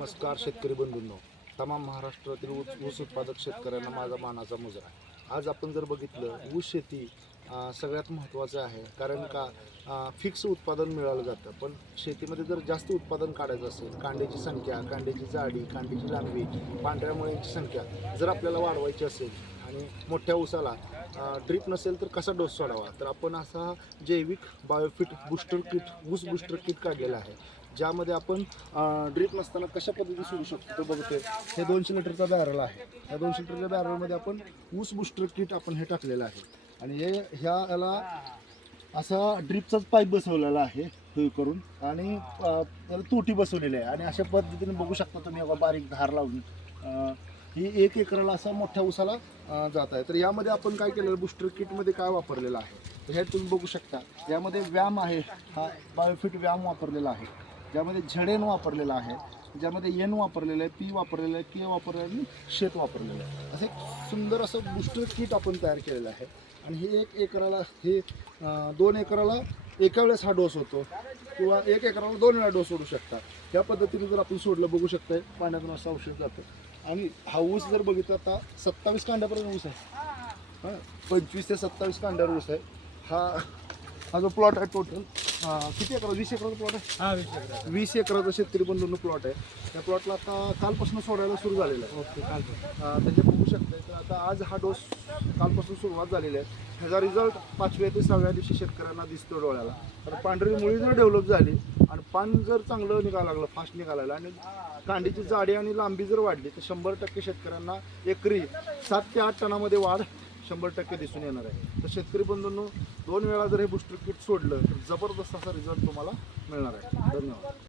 नमस्कार शेतकरी बंधूंनो, तमाम महाराष्ट्रातील ऊस उत्पादक शेतकऱ्यांना माझा मानाचा मुजरा. आज आपण जर बघितलं, ऊस शेती सगळ्यात महत्त्वाचं आहे. कारण का फिक्स उत्पादन मिळालं जातं, पण शेतीमध्ये जर जास्त उत्पादन काढायचं असेल, कांड्याची संख्या, कांड्याची जाडी, कांड्याची लांबी, पांढऱ्या मुळ्यांची संख्या जर आपल्याला वाढवायची असेल आणि मोठ्या ऊसाला ड्रीप नसेल तर कसा डोस सोडावा, तर आपण असा जैविक बायोफिट बूस्टर किट ऊस बूस्टर किट काढलेला आहे, ज्यामध्ये आपण ड्रीप नसताना कशा पद्धतीने सोडू शकतो तो बघतोय. हे 200 लिटरचा बॅरल आहे. या 200 लिटरच्या बॅरलमध्ये आपण ऊस बूस्टर किट आपण हे टाकलेलं आहे आणि याला असा ड्रीपचाच पाईप बसवलेला आहे हे करून आणि त्याला तोटी बसवलेली आहे आणि अशा पद्धतीने बघू शकता तुम्ही बारीक धार लावून ही 1 एकराला असा मोठ्या ऊसाला जात आहे. तर यामध्ये आपण काय केलेलं, बूस्टर किटमध्ये काय वापरलेलं आहे तर हे तुम्ही बघू शकता. यामध्ये व्यायाम आहे, हा बायोफिट व्यायाम वापरलेला आहे, ज्यामध्ये झडेन वापरलेला आहे, ज्यामध्ये एन वापरलेलं आहे, पी वापरलेलं आहे, के वापरलेलं आहे आणि शेत वापरलेलं आहे. असं एक सुंदर असं बूस्टर किट आपण तयार केलेलं आहे आणि हे 1 एकराला हे 2 एकराला एका वेळेस हा डोस होतो किंवा 1 एकराला 2 वेळा डोस सोडू शकता. या पद्धतीने जर आपण सोडलं बघू शकताय, पाण्यातून असं औषध जातं. आणि हा ऊस जर बघितला आता 27 कांड्यापर्यंत ऊस आहे. 25 ते 27 कांड्यावर ऊस आहे. हा जो प्लॉट आहे टोटल किती एकर, 20 एकराचा प्लॉट आहे. 20 एकराचा शेतकरी बंधूंनो प्लॉट आहे. त्या प्लॉटला आता कालपासून सोडायला सुरू झालेलं आहे. ओके, त्याचे बघू शकता. तर आता आज हा डोस कालपासून सुरुवात झालेली आहे. ह्याचा रिझल्ट 5व्या ते 6व्या दिवशी शेतकऱ्यांना दिसतो डोळ्याला. तर पांढरी मुळी जर डेव्हलप झाली आणि पान जर चांगलं निघायला लागलं, फास्ट निघायला आणि कांडीची जाडी आणि लांबी जर वाढली तर 100% शेतकऱ्यांना एकरी 7 ते 8 टनामध्ये वाढ 100% दिसून येणार आहे. तर शेतकरी बंधूंनो, 2 वेळा जर हे बूस्टर किट सोडलं तर जबरदस्त असा रिझल्ट तुम्हाला मिळणार आहे. धन्यवाद.